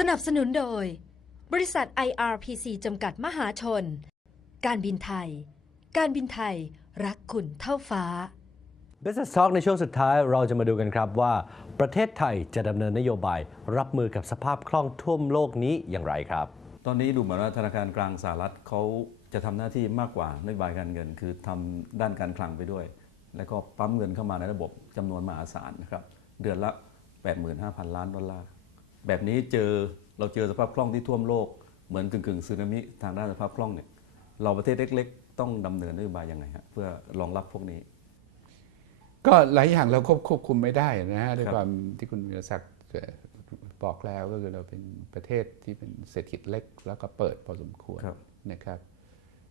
สนับสนุนโดย บริษัท IRPC จำกัดมหาชน การบินไทย การบินไทยรักคุณเท่าฟ้า Business Talk ในช่วงสุดท้ายเราจะมาดูกันครับว่า ประเทศไทยจะดำเนินนโยบาย รับมือกับสภาพคล่องท่วมโลกนี้อย่างไรครับ ตอนนี้ดูเหมือนว่าธนาคารกลางสหรัฐเขาจะทำหน้าที่มากกว่านโยบายการเงิน คือทำด้านการคลังไปด้วย แล้วก็ปั๊มเงินเข้ามาในระบบจำนวนมหาศาลนะครับเดือนละ 85,000 ล้านดอลลาร์ แบบนี้เจอเราเจอสภาพคล่องที่ท่วมโลก เหมือนกึ่งกึ่งๆสึนามิทางด้านสภาพคล่องเนี่ยเราประเทศเล็ก ๆ ต้องดำเนินนโยบายยังไงฮะเพื่อรองรับพวกนี้ ก็หลายอย่างเราควบควบคุมไม่ได้นะฮะด้วยครับความที่คุณวีรศักดิ์บอกแล้วก็คือเราเป็นประเทศที่เป็นเศรษฐกิจเล็กแล้วก็เปิดพอสมควรครับนะครับ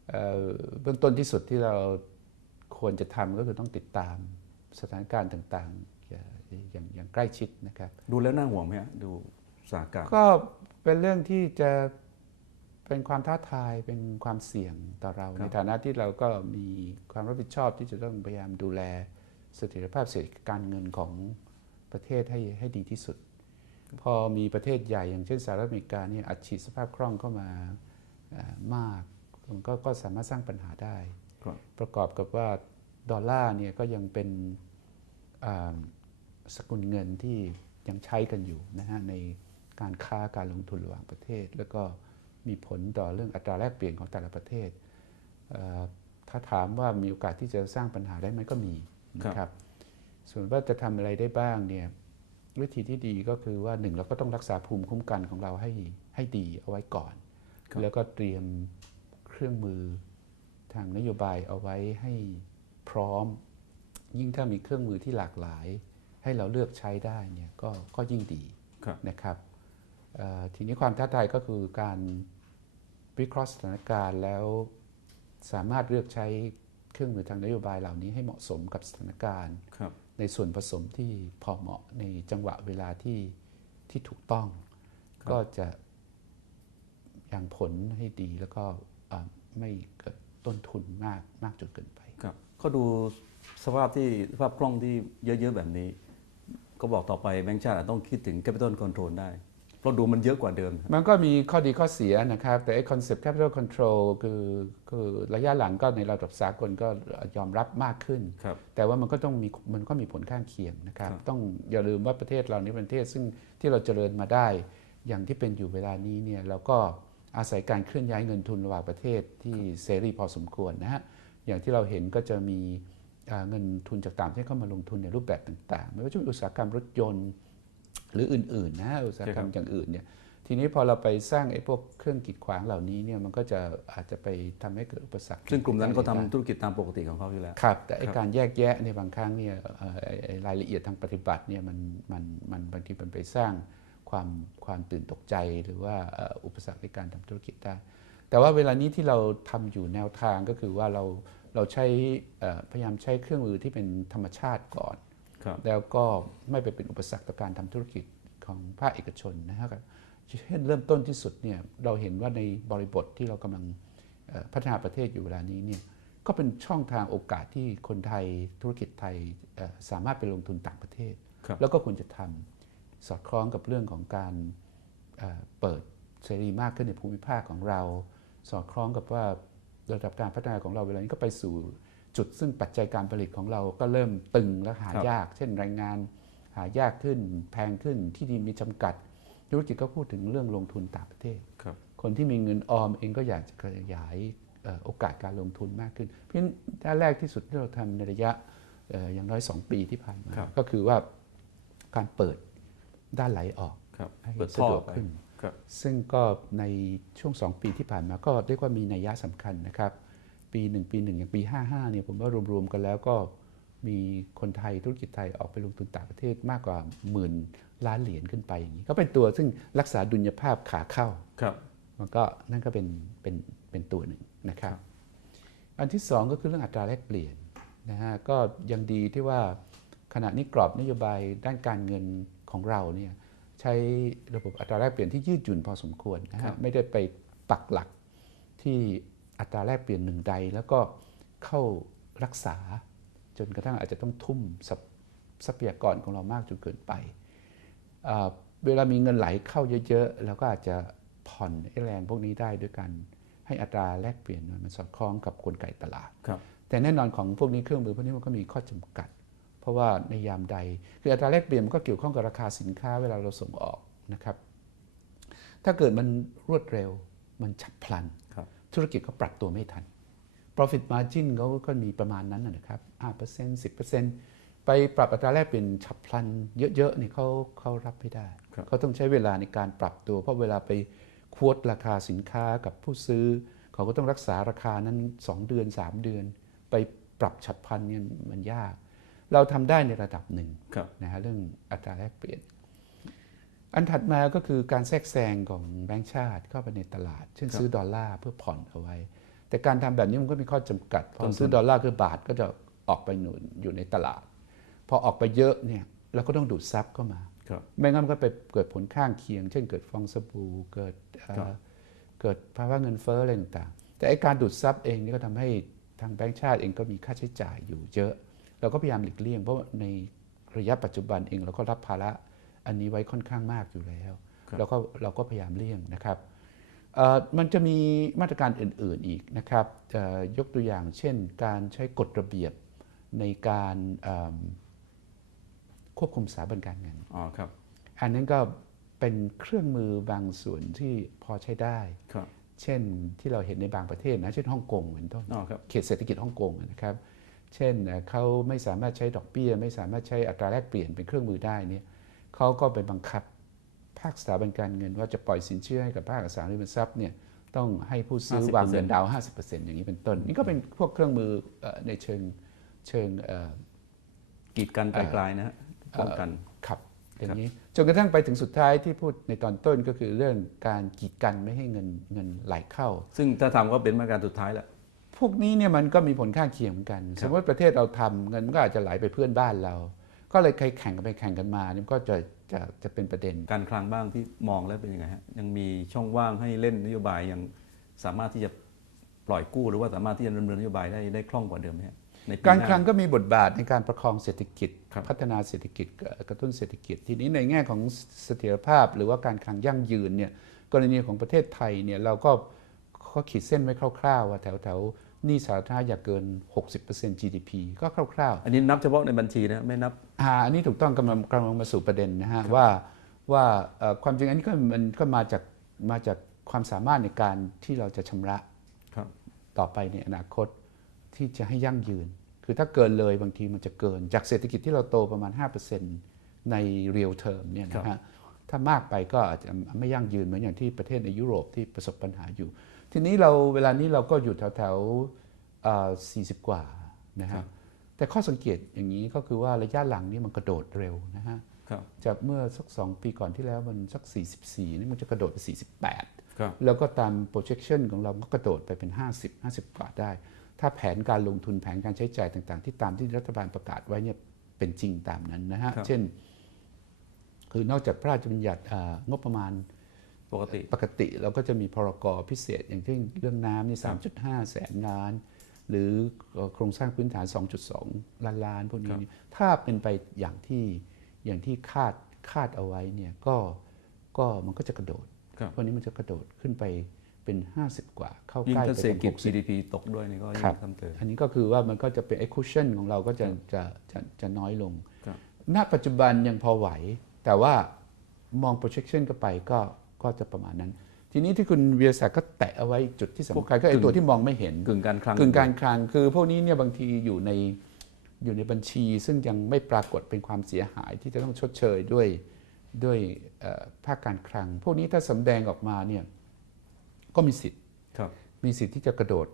เอ่อเบื้องต้นที่สุดที่เราควรจะทำก็คือต้องติดตามสถานการณ์ต่างๆอย่าอย่างอย่างใกล้ชิดนะครับ ดูแล้วน่าห่วงไหมฮะดู สถานการณ์ก็เป็นเรื่องที่จะเป็นความท้าทายเป็นความเสี่ยงต่อเราครับในฐานะที่เราก็มีความรับผิดชอบที่จะต้องพยายามดูแลเสถียรภาพเศรษฐกิจการเงินของประเทศให้ให้ดีที่สุด พอมีประเทศใหญ่อย่างเช่นสหรัฐอเมริกาเนี่ยอัดฉีดสภาพคล่องเข้ามาเอ่อมากมันก็ก็สามารถสร้างปัญหาได้ครับประกอบกับว่าดอลลาร์เนี่ยก็ยังเป็นอ่าสกุลเงินที่ยังใช้กันอยู่นะฮะใน การค้าการลงทุนระหว่างประเทศ แล้วก็มีผลต่อเรื่องอัตราแลกเปลี่ยนของแต่ละประเทศเอ่อถ้าถามว่ามีโอกาสที่จะสร้างปัญหาได้ไหมก็มีนะครับ ส่วนว่าจะทำอะไรได้บ้างเนี่ยวิธีที่ดีก็คือว่าหนึ่งเราก็ต้องรักษาภูมิคุ้มกันของเราให้ให้ดีเอาไว้ก่อนครับแล้วก็เตรียมเครื่องมือทางนโยบายเอาไว้ให้พร้อม ยิ่งถ้ามีเครื่องมือที่หลากหลาย ให้เราเลือกใช้ได้เนี่ยก็ก็ยิ่งดีครับนะครับเอ่อ ทีนี้ความท้าทายก็คือการวิเคราะห์สถานการณ์แล้วสามารถเลือกใช้เครื่องมือทางนโยบายเหล่านี้ให้เหมาะสมกับสถานการณ์ครับในส่วนผสมที่พอเหมาะในจังหวะเวลาที่ที่ถูกต้องครับก็จะยังผลให้ดีแล้วก็อ่าไม่เกิดต้นทุนมากมากจนเกินไปครับเขาดูสภาพที่สภาพคล่องที่เยอะ ๆ แบบนี้ ก็บอกต่อไปแบงก์ชาติอาจต้องคิดถึง capital control ได้ เพราะดูมันเยอะกว่าเดิม มันก็มีข้อดีข้อเสียนะครับ แต่ไอ้คอนเซปต์ capital control คือคือระยะหลังก็ในระดับสากลก็ยอมรับมากขึ้นครับแต่ว่ามันก็ต้องมีมันก็มีผลข้างเคียงนะครับครับต้องอย่าลืมว่าประเทศเรานี่เป็นประเทศซึ่งที่เราเจริญมาได้ อย่างที่เป็นอยู่เวลานี้เนี่ยเราก็อาศัยการเคลื่อนย้ายเงินทุนระหว่างประเทศที่เสรีพอสมควรนะฮะอย่างที่เราเห็นก็จะมีอ่าเงินทุนจากต่างประเทศเข้ามาลงทุนในรูปแบบต่างๆ ไม่ว่าจะเป็นอุตสาหกรรมรถยนต์ หรืออื่นๆนะฮะอุตสาหกรรมอย่างอื่นเนี่ยทีนี้พอเราไปสร้างไอ้พวกเครื่องกีดขวางเหล่านี้เนี่ยมันก็จะอาจจะไปทำให้เกิดอุปสรรค ซึ่งกลุ่มนั้นเขาทำได้ธุรกิจตามปกติของเขาอยู่แล้วครับ แต่ไอครับการแยกแยะในยบางครั้งเนี่ยเอ่อไอ้ไอ้รายละเอียดทางปฏิบัติเนี่ยมันมันมันบางทีมันไปสร้างความความตื่นตกใจหรือว่าเอ่ออุปสรรคในการทำธุรกิจได้ แต่ว่าเวลานี้ที่เราทำอยู่แนวทางก็คือว่าเราเราใช้เอ่อพยายามใช้เครื่องมือที่เป็นธรรมชาติก่อนครับ แล้วก็ไม่ไปเป็นอุปสรรคต่อการทำธุรกิจของภาคเอกชนนะครับเช่นเริ่มต้นที่สุดเนี่ยเราเห็นว่าในบริบทที่เรากำลังเอ่อพัฒนาประเทศอยู่เวลานี้เนี่ยก็เป็นช่องทางโอกาสที่คนไทยธุรกิจไทยเอ่อสามารถไปลงทุนต่างประเทศครับแล้วก็ควรจะทำสอดคล้องกับเรื่องของการเอ่อเปิดเสรีมากขึ้นในภูมิภาคของเรา สอดคล้องกับว่าระดับการพัฒนาของเราเวลานี้ก็ไปสู่ จุดซึ่งปัจจัยการผลิตของเราก็เริ่มตึงและหาครับยาก เช่นแรงงานหายากขึ้น แพงขึ้นที่ดินมีจำกัดธุรกิจก็พูดถึงเรื่องลงทุนต่างประเทศครับคนที่มีเงินออมเองก็อยากจะขยายเอ่อโอกาสการลงทุนมากขึ้น เพราะฉะนั้นด้านแรกที่สุดที่เราทำในระยะเอ่ออย่างน้อย 2 ปีที่ผ่านมาครับก็คือว่าการเปิดด้านไหลออกครับให้เปิดสะท่อดวกไปขึ้นครับซึ่งก็ในช่วง 2 ปีที่ผ่านมาก็เรียกว่ามีนัยยะสำคัญนะครับ ปี 1 ปี 1 อย่างปี 55เนี่ยผมว่ารวมๆกันแล้วก็มีคนไทยธุรกิจไทยออกไปลงทุนต่างประเทศมากกว่าหมื่นล้านเหรียญขึ้นไปอย่างนี้ก็เป็นตัวซึ่งรักษาดุลยภาพขาเข้าครับมันก็นั่นก็เป็นเป็นเป็นตัวหนึ่งนะครับ อันที่สองก็คือเรื่องอัตราแลกเปลี่ยนนะฮะก็ยังดีที่ว่าขณะนี้กรอบนโยบายด้านการเงินของเราเนี่ยใช้ระบบอัตราแลกเปลี่ยนที่ยืดหยุ่นพอสมควรนะครัฮะบไม่ได้ไปปักหลักที่ อัตราแลกเปลี่ยนหนึ่งใด แล้วก็เข้ารักษา จนกระทั่งอาจจะต้องทุ่มทรัพทรัพยากรของเรามากจนเกินไปอ่าเวลามีเงินไหลเข้าเยอะๆเราก็อาจจะผ่อนไอ้แรงพวกนี้ได้ด้วยกันให้อัตราแลกเปลี่ยนมันสอดคล้องกับกลไกตลาดครับแต่แน่นอนของพวกนี้เครื่องมือพวกนี้มันก็มีข้อจำกัด เพราะว่าในยามใด คืออัตราแลกเปลี่ยนมันก็เกี่ยวข้องกับราคาสินค้าเวลาเราส่งออกนะครับ ถ้าเกิดมันรวดเร็วมันฉับพลันครับ ธุรกิจก็ปรับตัวไม่ทัน profit margin เขาก็มีประมาณนั้นนะนะครับ5% 10%ไปปรับอัตราแลกเปลี่ยนฉับพลันเยอะๆนี่เขาเขารับไม่ได้ครับเขาต้องใช้เวลาในการปรับตัว เพราะเวลาไปควดราคาสินค้ากับผู้ซื้อ เขาก็ต้องรักษาราคานั้น 2 เดือน 3 เดือน ไปปรับฉับพลันเนี่ยมันยาก เราทำได้ในระดับหนึ่งครับนะฮะเรื่องอัตราแลกเปลี่ยน อันถัดมาก็คือการแทรกแซงของแบงก์ชาติเข้าไปในตลาด เช่นครับซื้อดอลลาร์เพื่อผ่อนเอาไว้ แต่การทำแบบนี้มันก็มีข้อจำกัดพอต้นทุนซื้อดอลลาร์คือบาทก็จะออกไปหนุนอยู่ในตลาด พอออกไปเยอะเนี่ยเราก็ต้องดูดซับเข้ามาครับไม่งั้นมันก็ไปเกิดผลข้างเคียง เช่นเกิดฟองสบู่เกิดเอ่อครับเกิดภาวะเงินเฟ้ออะไรต่างๆแต่ไอการดูดซับเองนี่ก็ทำให้ทางแบงก์ชาติเองก็มีค่าใช้จ่ายอยู่เยอะ เราก็พยายามหลีกเลี่ยงเพราะว่าในระยะปัจจุบันเองเราก็รับภาระ อันนี้ไว้ค่อนข้างมากอยู่แล้วครับเราก็เราก็พยายามเลี่ยงนะครับเอ่อมันจะมีมาตรการอื่น ๆอีกนะครับเอ่อยกตัวอย่างเช่น การใช้กฎระเบียบในการเอิ่มควบคุมสถาบันการเงินอ๋อครับอันนั้นก็เป็นเครื่องมือบางส่วนที่พอใช้ได้ครับเช่นที่เราเห็นในบางประเทศนะเช่นฮ่องกงเป็นต้นอ๋อครับเขตเศรษฐกิจฮ่องกงนะครับ เช่นเอ่อเขาไม่สามารถใช้ดอกเบี้ย ไม่สามารถใช้อัตราแลกเปลี่ยนเป็นเครื่องมือได้เนี่ย เขาก็ไปบังคับ ภาคสถาบันการเงินว่าจะปล่อยสินเชื่อให้กับภาคอสังหาริมทรัพย์เนี่ยต้องให้ผู้ซื้อ50%วางเงินดาวน์50%อย่างนี้เป็นต้น นี่ก็เป็นพวกเครื่องมือเอ่อในเชิงเชิงเอ่อกีดกันไกลๆนะฮะป้องกันครับอย่างนี้จนกระทั่งไปถึงสุดท้ายที่พูดในตอนต้นก็คือเรื่องการกีดกันไม่ให้เงินเงินไหลเข้า ซึ่งถ้าทำก็เป็นมาตรการสุดท้ายแหละพวกนี้เนี่ยมันก็มีผลข้างเคียงเหมือนกันครับสมมติประเทศเราทำเงินมันก็อาจจะไหลไปเพื่อนบ้านเรา ก็เลยใครแข่งกันไปแข่งกันมาเนี่ยมันก็จะจะจะเป็นประเด็น การคลังบ้างที่มองแล้วเป็นยังไงฮะยังมีช่องว่างให้เล่นนโยบายยังสามารถที่จะปล่อยกู้หรือว่าสามารถที่จะดำเนินนโยบายได้ได้คล่องกว่าเดิมไหมฮะในปีการหน้คลังก็มีบทบาทในการประคองเศรษฐกิจครับพัฒนาเศรษฐกิจกระตุ้นเศรษฐกิจ ทีนี้ในแง่ของเสถียรภาพ หรือว่าการคลังยั่งยืนเนี่ยกรณีของประเทศไทยเนี่ยเราก็ก็ขีดเส้นไว้คร่าวๆว่าแถวแถวๆ หนี้สาธารณะอย่าเกิน 60% GDP ก็คร่าวๆ อันนี้นับเฉพาะในบัญชีนะไม่นับอ่าอันนี้ถูกต้องกำลังกำลังมาสู่ประเด็นนะฮะว่าว่าเอ่อความจริงอันนี้ก็มันก็มาจากมาจากความสามารถในการที่เราจะชำระครับต่อไปในอนาคตที่จะให้ยั่งยืน คือถ้าเกินเลยบางทีมันจะเกิน จากเศรษฐกิจที่เราโตประมาณ 5%ใน real term เนี่ยนะฮะถ้ามากไปก็อาจจะไม่ยั่งยืนเหมือนอย่างที่ประเทศในยุโรปที่ประสบปัญหาอยู่ ทีนี้เราเวลานี้เราก็อยู่แถวแถวๆเอ่อ40กว่านะครัฮะบ แต่ข้อสังเกตอย่างนี้ก็คือว่าระยะหลังนี่มันกระโดดเร็วนะฮะครับ จากเมื่อสัก2ปีก่อนที่แล้วมันสัก 44นี่มันจะกระโดดไป 48 ครับ แล้วก็ตาม projection ของเราก็กระโดดไปเป็น 50 50 กว่าได้ ถ้าแผนการลงทุนแผนการใช้จ่ายต่างๆ ที่ตามที่รัฐบาลประกาศไว้เนี่ยเป็นจริงตามนั้นนะฮะ ครับ เช่น คือนอกจากพระราชบัญญัติอ่างบประมาณ ปกติปกติเราก็จะมีพรกพิเศษ อย่างเช่นเรื่องน้ำนี่ 3.5 แสนล้าน หรือโครงสร้างพื้นฐาน 2.2 ล้านล้านพวกนี้ครับนี่ถ้าเป็นไปอย่างที่อย่างที่คาดคาดเอาไว้เนี่ยก็ก็มันก็จะกระโดดครับพวกนี้มันจะกระโดดขึ้นไปเป็น 50 กว่า เข้ายิ่งใกล้ถ้าไปเศรษฐกิจถึง GDP ตกด้วยนี่ก็ยิ่ครับงซ้ำเติมอันนี้ก็คือว่ามันก็จะเป็น e c u s h i o n ของเราก็จะจะจะจะน้อยลงครับณปัจจุบันยังพอไหว แต่ว่ามอง projection ก็ไปก็ ก็จะประมาณนั้น ทีนี้ที่คุณเวียศักดิ์ก็แตะเอาไว้จุดที่สำคัญก็ไอ้ตัวที่มองไม่เห็นกึ่งการคลังกึ่งการคลังคือพวกนี้เนี่ยบางทีอยู่ในอยู่ในบัญชี ซึ่งยังไม่ปรากฏเป็นความเสียหายที่จะต้องชดเชยด้วยด้วยเอ่อภาคการคลัง พวกนี้ถ้าสำแดงออกมาเนี่ยก็มีสิทธิ์ครับมีสิทธิ์ที่จะกระโดด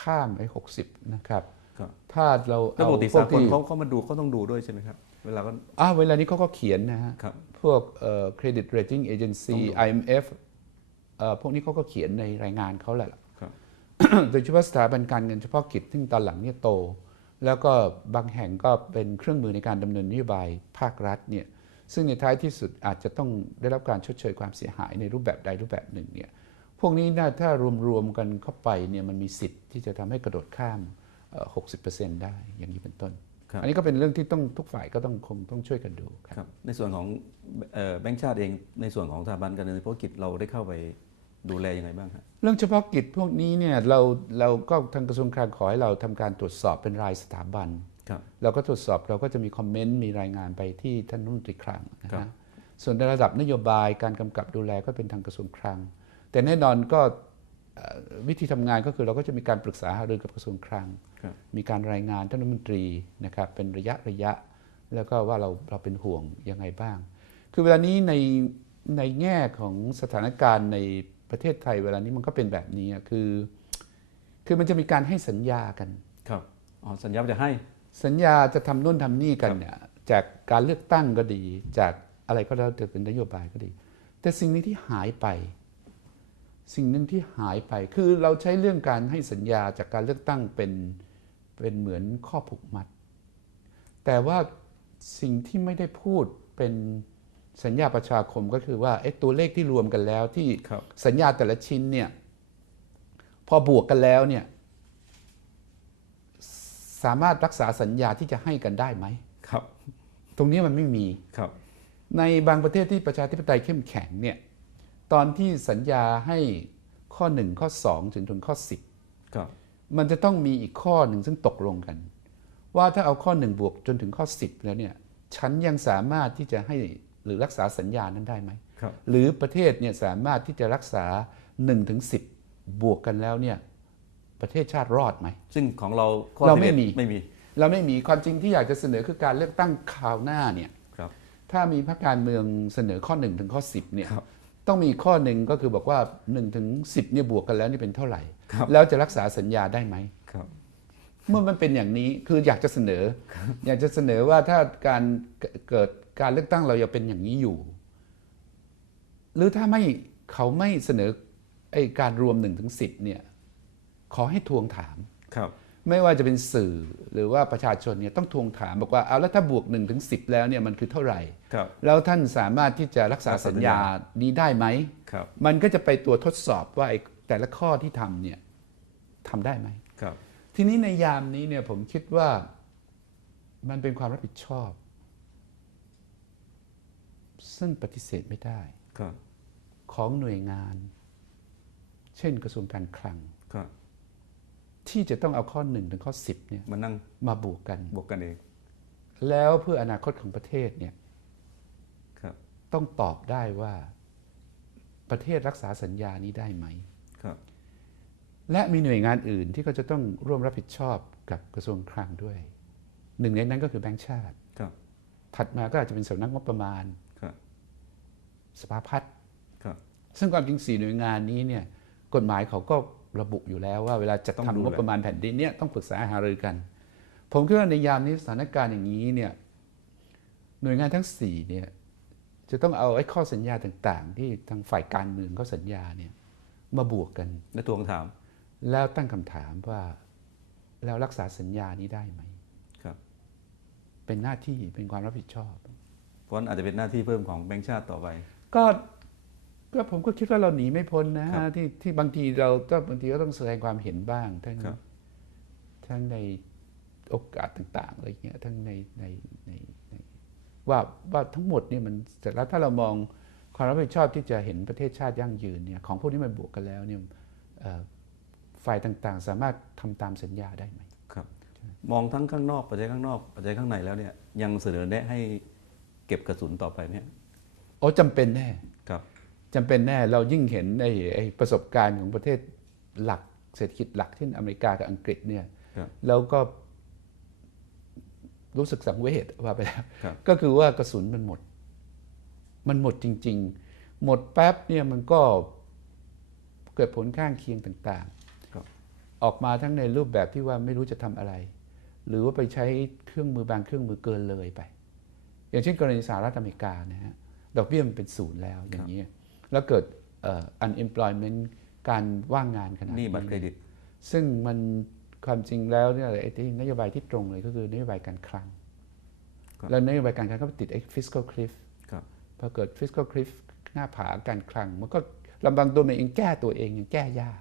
ข้ามไอ้หกสิบนะครับครับถ้าเราแล้วเอาปกติพวสากกลที่เขาเขามาดูเขาต้องดูด้วยใช่ไหมครับ เวลาก็อ้าวเวลานี้เขาก็เขียนนะฮะ ครับ พวกเครดิตเรตติ้งเอเจนต้ซีองดู IMF เอ่อพวกนี้เขาก็เขียนในรายงานเขาแหละ ครับ โดยเฉพาะสถาบันการเงินเฉพาะกิจซึ่งตอนหลังเนี่ยโต แล้วก็บางแห่งก็เป็นเครื่องมือในการดำเนินนโยบายภาครัฐเนี่ยซึ่งในท้ายที่สุดอาจจะต้องได้รับการชดเชยความเสียหายในรูปแบบใดรูปแบบหนึ่งเนี่ยพวกนี้น่าถ้ารวมๆกันเข้าไปเนี่ยมันมีสิทธิ์ที่จะทำให้กระโดดข้ามเอ่อ60%ได้อย่างนี้เป็นต้นครับ อันนี้ก็เป็นเรื่องที่ต้องทุกฝ่ายก็ต้องคงต้องช่วยกันดูครับครับในส่วนของเอ่อแบงก์ชาติเองในส่วนของสถาบันการเงินเฉพาะกิจเราได้เข้าไปดูแลยังไงบ้างครับเรื่องเฉพาะกิจพวกนี้เนี่ยเราเราก็ทางกระทรวงคลังขอให้เราทำการตรวจสอบเป็นรายสถาบันครับเราก็ตรวจสอบเราก็จะมีคอมเมนต์มีรายงานไปที่ท่านรัฐมนตรีคลังนะครัฮะบส่วนในระดับนโยบายการกำกับดูแลก็เป็นทางกระทรวงคลัง แต่แน่นอนก็เอ่อ วิธีทำงานก็คือเราก็จะมีการปรึกษาหารือกับกระทรวงคลังครับมีการรายงานท่านรัฐมนตรีนะครับเป็นระยะระยะ แล้วก็ว่าเราเราเป็นห่วงยังไงบ้าง คือเวลานี้ในในแง่ของสถานการณ์ในประเทศไทย เวลานี้มันก็เป็นแบบนี้อะคือ คือมันจะมีการให้สัญญากันครับอ๋อสัญญาว่าจะให้สัญญาจะทำนู่นทำนี่กันเนี่ยจากการเลือกตั้งก็ดี จากอะไรก็แล้วแต่เป็นนโยบายก็ดี แต่สิ่งหนี้ที่หายไป สิ่งหนึ่งที่หายไปคือเราใช้เรื่องการให้สัญญาจากการเลือกตั้งเป็นเป็นเหมือนข้อผูกมัด แต่ว่าสิ่งที่ไม่ได้พูดเป็นสัญญาประชาคมก็คือว่าไอ้ตัวเลขที่รวมกันแล้วที่ครับสัญญาแต่ละชิ้นเนี่ยพอบวกกันแล้วเนี่ยสามารถรักษาสัญญาที่จะให้กันได้ไหมครับ ตรงนี้มันไม่มีครับ ในบางประเทศที่ประชาธิปไตยเข้มแข็งเนี่ย ตอนที่สัญญาให้ข้อ 1 ข้อ2จนถึงข้อครับ10มันจะต้องมีอีกข้อหนึ่งซึ่งตกลงกัน ว่าถ้าเอาข้อ 1 บวกจนถึงข้อ 10 แล้วเนี่ยฉันยังสามารถที่จะให้หรือรักษาสัญญานั้นได้ไหมครับหรือประเทศเนี่ยสามารถที่จะรักษา1ถึง10 บวกกันแล้วเนี่ยประเทศชาติรอดไหม ซึ่งของเราข้อเราไม่11มีไม่มี เราไม่มีความจริงที่อยากจะเสนอคือการเลือกตั้งคราวหน้าเนี่ยครับถ้ามีพรรคการเมืองเสนอข้อ1ถึงข้อ10เนี่ยครับ ต้องมีข้อหนึ่งก็คือบอกว่า1ถึง10เนี่ยบวกกันแล้วนี่เป็นเท่าไหร่ครับแล้วจะรักษาสัญญาได้ไหมครับเมื่อมันเป็นอย่างนี้คืออยากจะเสนอ อยากจะเสนอว่าถ้าการเกิดการเลือกตั้งเรายังเป็นอย่างนี้อยู่ หรือถ้าไม่เขาไม่เสนอไอ้การรวม1ถึง10เนี่ยขอให้ทวงถามครับ ไม่ว่าจะเป็นสื่อหรือว่าประชาชนเนี่ยต้องทวงถามบอกว่าเอาแล้วถ้าบวก1ถึง10แล้วเนี่ยมันคือเท่าไหร่ ครับ แล้วท่านสามารถที่จะรักษาสัญญานี้ได้ไหม ครับ มันก็จะไปตัวทดสอบว่าไอ้แต่ละข้อที่ทำเนี่ยทำได้ไหม ครับ ทีนี้ในยามนี้เนี่ยผมคิดว่ามันเป็นความรับผิดชอบ ซึ่งปฏิเสธไม่ได้ ครับ ของหน่วยงาน เช่นกระทรวงการคลัง ครับ ที่จะต้องเอาข้อ1ถึงข้อ10เนี่ยมานั่งมาบวกกันบวกกันเอง แล้วเพื่ออนาคตของประเทศเนี่ยครับต้องตอบได้ว่าประเทศรักษาสัญญานี้ได้ไหมครับ และมีหน่วยงานอื่นที่เขาจะต้องร่วมรับผิดชอบกับกระทรวงคลังด้วย หนึ่งในนั้นก็คือแบงก์ชาติครับ ถัดมาก็อาจจะเป็นสำนักงบประมาณครับสภาพัฒน์ครับซึ่งความจริงสี่หน่วยงานนี้เนี่ย กฎหมายเขาก็ ระบุอยู่แล้วว่าเวลาจะต้องดูทำงบประมาณแผ่นดินเนี่ยต้องปรึกษาหารือกัน ผมคิดว่าในยามนี้สถานการณ์อย่างนี้เนี่ยหน่วยงานทั้งสี่เนี่ยจะต้องเอาไอ้ข้อสัญญาต่างๆ ที่ทางฝ่ายการเมืองเขาสัญญาเนี่ยมาบวกกันและทวงถาม แล้วตั้งคำถามว่าแล้วรักษาสัญญานี้ได้ไหมครับ เป็นหน้าที่เป็นความรับผิดชอบเพราะฉะนั้นอาจจะเป็นหน้าที่เพิ่มของแบงก์ชาติต่อไป ก็ ก็ผมก็คิดว่าเราหนีไม่พ้นนะครัฮะบที่ที่บางทีเราก็บางทีก็ต้องแสดงความเห็นบ้างทั้งครับทั้งในโอกาสต่างๆอะไรเงี้ยทั้งในในในในว่าว่าทั้งหมดเนี่ยมันเสร็จแล้วถ้าเรามองความรับผิดชอบที่จะเห็นประเทศชาติยั่งยืนเนี่ยของพวกนี้มันบวกกันแล้วเนี่ยเอ่อฝ่ายต่างๆ สามารถทำตามสัญญาได้ไหมครับ มองทั้งข้างนอกปัจจัยข้างนอกปัจจัยข้างในแล้วเนี่ยยังเสนอแนะให้เก็บกระสุนต่อไปไหมฮะโอ้จำเป็นแน่ครับ จำเป็นแน่เรายิ่งเห็นไอ้ไอ้ประสบการณ์ของประเทศหลักเศรษฐกิจหลักเช่นอเมริกากับอังกฤษเนี่ยครับแล้วก็รู้สึกสังเวชว่าไปแล้วครับก็คือว่ากระสุนมันหมด มันหมดจริง ๆ หมดแป๊บเนี่ยมันก็เกิดผลข้างเคียงต่างครับๆออกมาทั้งในรูปแบบที่ว่าไม่รู้จะทำอะไร หรือว่าไปใช้เครื่องมือบางเครื่องมือเกินเลยไป อย่างเช่นกรณีสหรัฐอเมริกานะฮะดอกเบี้ยมันเป็นศูนย์แล้วอย่างนี้ย แล้วเกิดเอ่อ unemployment การว่างงานขนาดหนี่นี้บัตรเครดิต ซึ่งมันความจริงแล้วเนี่ยไอ้ที่นโยบายที่ตรงเลยก็คือนโยบายการคลังครับแล้วนโยบายการคลังก็ไปติดไอ้ fiscal cliff ครับพอเกิด fiscal cliff หน้าผาการคลัง มันก็ลำบางตัวมันเองแก้ตัวเองยังแก้ยาก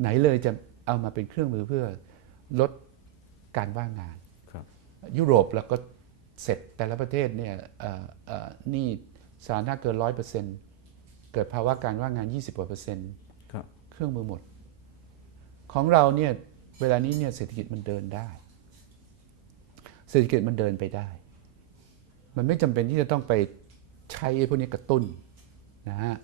ไหนเลยจะเอามาเป็นเครื่องมือเพื่อลดการว่างงานครับยุโรปแล้วก็เสร็จแต่ละประเทศเนี่ยเอ่อเอ่อหนี่สาธารณะเกินร้อยเปอร์เซ็นต์ เกิดภาวะการว่างงาน 20กว่าเปอร์เซ็นต์ครับเครื่องมือหมด ของเราเนี่ยเวลานี้เนี่ยเศรษฐกิจมันเดินได้ เศรษฐกิจมันเดินไปได้ มันไม่จำเป็นที่จะต้องไปใช้ไอ้พวกนี้กระตุ้นนะฮะ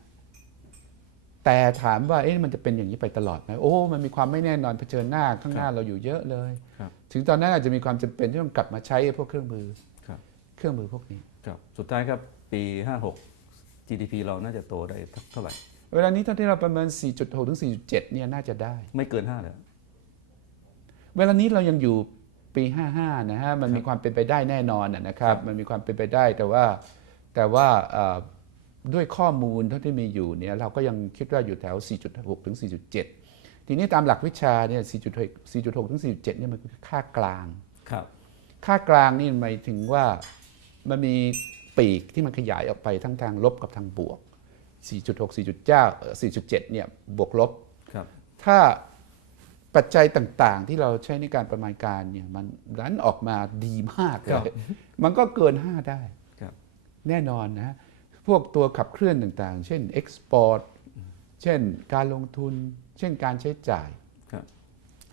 แต่ถามว่าเอ๊ะมันจะเป็นอย่างนี้ไปตลอดไหมโอ้ มันมีความไม่แน่นอนเผชิญหน้าข้างหน้าเราอยู่เยอะเลยครับถึงตอนนั้นอาจจะมีความจำเป็นที่ต้องกลับมาใช้ไอ้พวกเครื่องมือครับเครื่องมือพวกนี้ ครับ สุดท้ายครับ ปี 56 GDP เราน่าจะโตได้เท่าไหร่ เวลานี้เท่าที่เราประเมิน 4.6 ถึง 4.7 เนี่ยน่าจะได้ ไม่เกิน5เลยเวลานี้เรายังอยู่ปี 55 นะฮะ มันครับมีความเป็นไปได้แน่นอนนะนะครับ มันมีความเป็นไปได้แต่ว่าแต่ว่าเอ่อด้วยข้อมูลเท่าที่มีอยู่เนี่ยเราก็ยังคิดว่าอยู่แถว 4.6 ถึง 4.7 ทีนี้ตามหลักวิชาเนี่ย 4.6 4.6 ถึง 4.7 เนี่ยมันคือค่ากลาง ครับ ค่ากลางนี่หมายถึงว่ามันมี ปีกที่มันขยายออกไปทั้งทางลบกับทางบวก 4.6 4.9เอ่อ4.7 เนี่ยบวกลบครับถ้าปัจจัยต่างๆ ที่เราใช้ในการประมาณการเนี่ยมันรันออกมาดีมากเลครับยมันก็เกิน 5 ได้ครับแน่นอนนะ พวกตัวขับเคลื่อนต่างๆ เช่น Export เช่นการลงทุน เช่นการใช้จ่ายครับ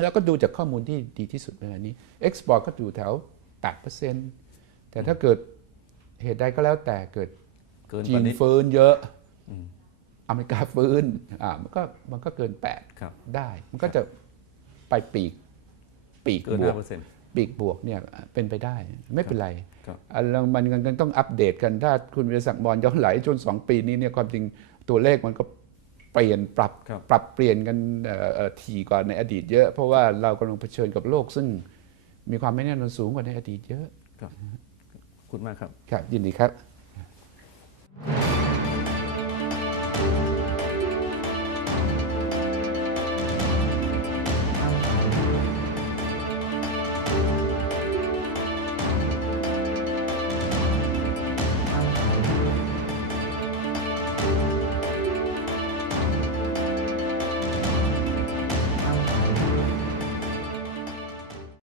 แล้วก็ดูจากข้อมูลที่ดีที่สุดเวลานี้ Export ก็อยู่แถว 8%แต่ถ้าเกิด เหตุใดก็แล้วแต่เกิดเกินจีกว่านนี้ฟื้นเยอะอเมริกาฟื้นอ่ามันก็มันก็เกินครับ8ได้ มันก็จะไปปีกปีกเกินบวก5%ปีกบวกเนี่ยเป็นไปได้ไม่เป็นไรครับอะแล้วมันยังต้องอัปเดตกันถ้าคุณวิรศักดิ์มอนย้อนไหลช่วงสองปีนี้เนี่ยความจริงตัวเลขมันก็เปลี่ยนปรับครับปรับเปลี่ยนกันเอ่อเอ่อถี่กว่าในอดีตเยอะ เพราะว่าเรากำลังเผชิญกับโลกซึ่งมีความไม่แน่นอนสูงกว่าในอดีตเยอะครับขอบ คุณมากครับ ครับ ยินดีครับ